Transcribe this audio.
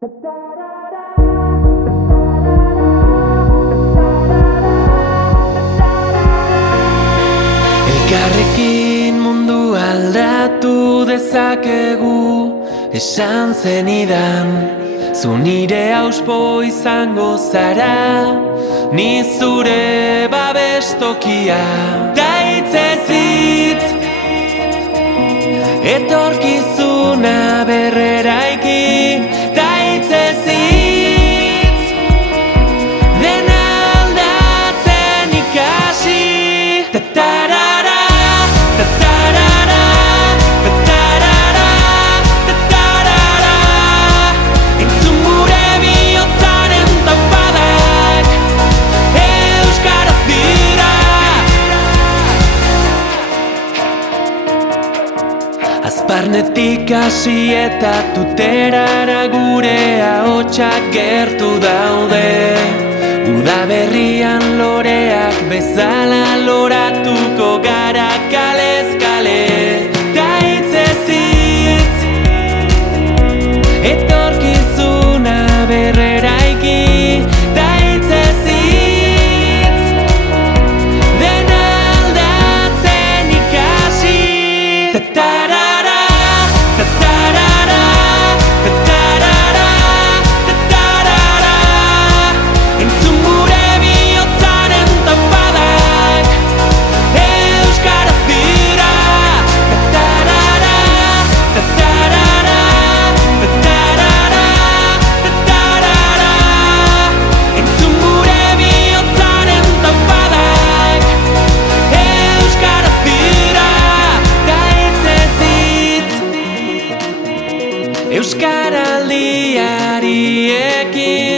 Elkarrekin mundu aldatu dezakegu, esan zenidan. Zu nire auspo izango zara, ni zure babestokia. Ta hitzez hitz, etorkizuna berreraiki. Ta hitzez hitz, dena aldatzen ikasi. Ta-tarara, ta-tarara, ta-tarara, ta-tarara. Entzun gure bihotzaren taupadak, euskaraz dira. Azparnetik hasi eta tuterara gure ahotsak gertu daude. Udaberrian loreak bezala loratuko gara kalez kale. Ta hitzez hitz, etorkizuna berreraiki. Ta hitzez hitz, dena aldatzen ikasi. Ta-tarara, ta-tarara, ta-tarara, ta-tarara. Entzun gure bihotzaren taupadak, euskaraz dira. Ta-tarara, ta-tarara, ta-tarara, ta-tarara. Entzun gure bihotzaren taupadak, euskaraz dira. Ta hitzez hitz, euskaraldiari ekin.